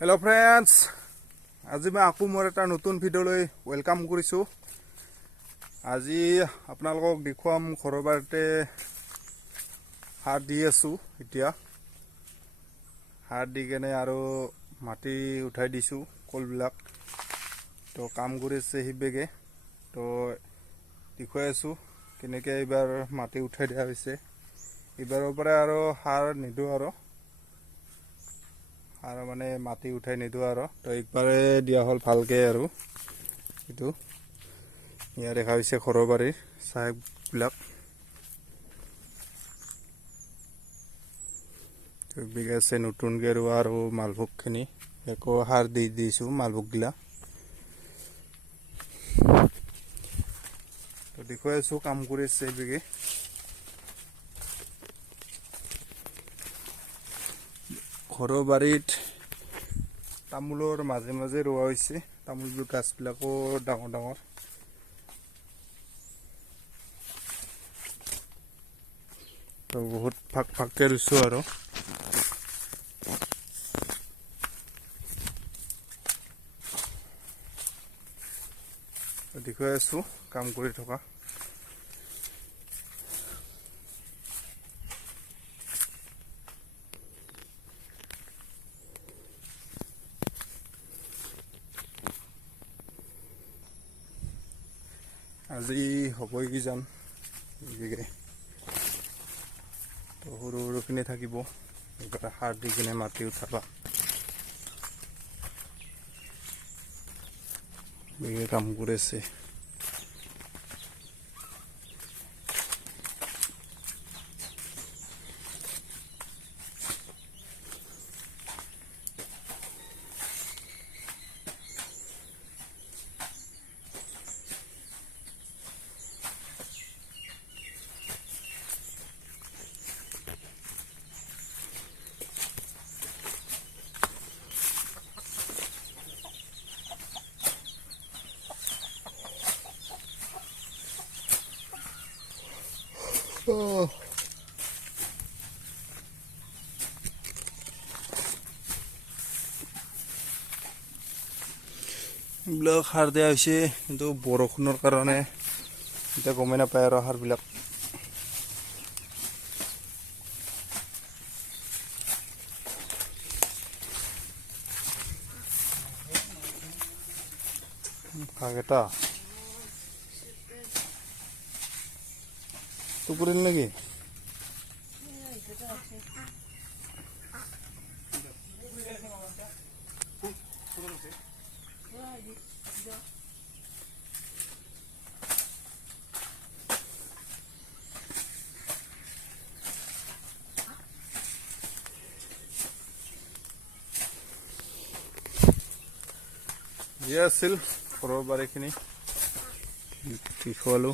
Hello friends, আজি মই আকৌ মোৰ এটা নতুন ভিডিঅ'লৈ ওয়েলকাম কৰিছো। আজি আপোনালোকক দেখুৱাম ঘৰৰ বাৰতে হাত দি আছো। এতিয়া হাত দি কেনে আৰু মাটি উঠাই দিছো কলবিলাক। তো কাম কৰিছে হিবেগে। তো দেখুৱাই আছো কেনেকৈ এবাৰ মাটি উঠাই দিয়া হৈছে। এবাৰৰ পৰা আৰু সাৰ নিদো আৰু মানে মাটি উঠাই নিদো আৰু তো একবাৰে দিয়া হল ভালকে আৰু এটো ইয়া দেখা হৈছে ঘৰৰ বাৰীৰ চাহবিলাক তো বিঘাছে নতুনকে ৰোৱা আৰু মালভোগখিনি একো সাৰ দি দিছো মালভোগগিলা। তো দেখুৱাই আছো কাম কৰিছে বিঘে ঘৰৰ বাৰীত তামোলৰ মাজে মাজে ৰোৱা হৈছে। তামোলৰ গাছবিলাকো ডাঙৰ ডাঙৰ। তো বহুত ফাক ফাককে ৰুইছো আৰু দেখুৱাই আছো কাম কৰি থকা। আজি হবই কি যান তো সৰু সৰুখিনি থাকিব। এইবাৰ সাৰ দি কিনে মাটি উঠাবা কাম কৰিছে। এইবিলাক সাৰ দিয়া হৈছে কিন্তু বৰষুণৰ কাৰণে এতিয়া গমেই নাপায় আৰু সাৰবিলাক। ভাগেটা টুকুৰিল নেকি? আছিল ঘৰৰ বাৰীখিনি দেখুৱালো।